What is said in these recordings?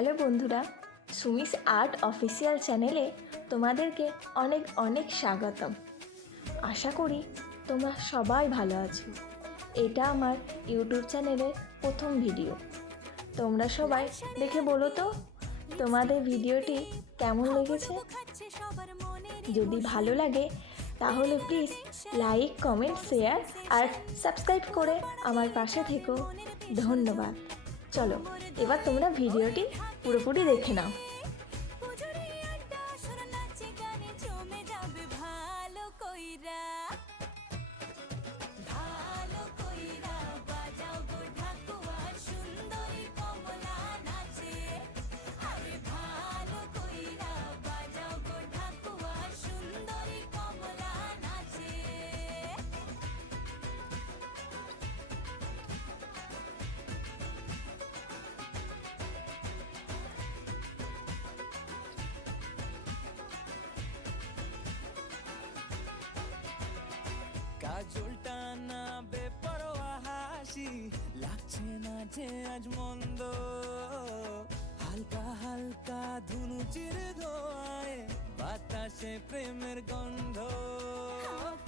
Hello বন্ধুরা, Sumi's art official চ্যানেলে তোমাদেরকে অনেক অনেক স্বাগতম। আশা করি তোমরা সবাই ভালো আছো। এটা আমার ইউটিউব চ্যানেলের প্রথম ভিডিও। তোমরা সবাই দেখে বলো তো তোমাদের ভিডিওটি কেমন লেগেছে। যদি ভালো লাগে তাহলে প্লিজ লাইক, কমেন্ট, শেয়ার আর সাবস্ক্রাইব করে আমার পাশে থেকো। ধন্যবাদ। চলো এবার তোমরা ভিডিওটি পুরোপুরি দেখে নাও। কাজলটা না বেপরোয়া হাসি লাগছে না যে আজ মন্দ, হালকা হালকা ধুনুচির ধোঁয়ায় বাতাসে প্রেমের গন্ধ।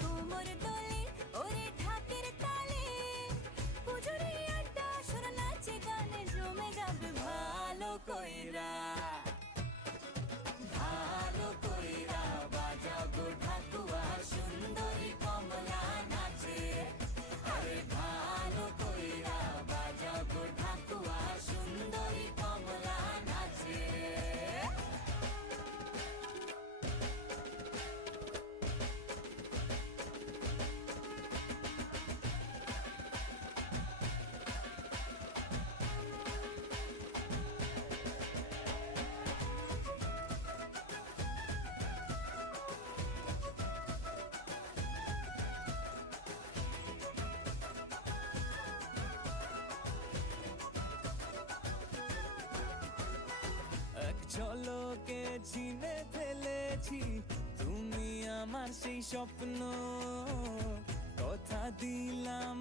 কোমর দোলে ওরে ঢাকের তালে, পুজোরে আড্ডা সুর নাচে গানে জমে যাবে ভালো কইরা। ভালো কইরা বাজাও গো ঢাকুয়া, সুন্দরী কমলা নাচে। আরে ভালো কইরা বাজাও গো ঢাকুয়া, সুন্দরী কমলা নাচে। এক ঝলকে চিনে ফেলেছি তুমি আমার সেই স্বপ্ন, কথা দিলাম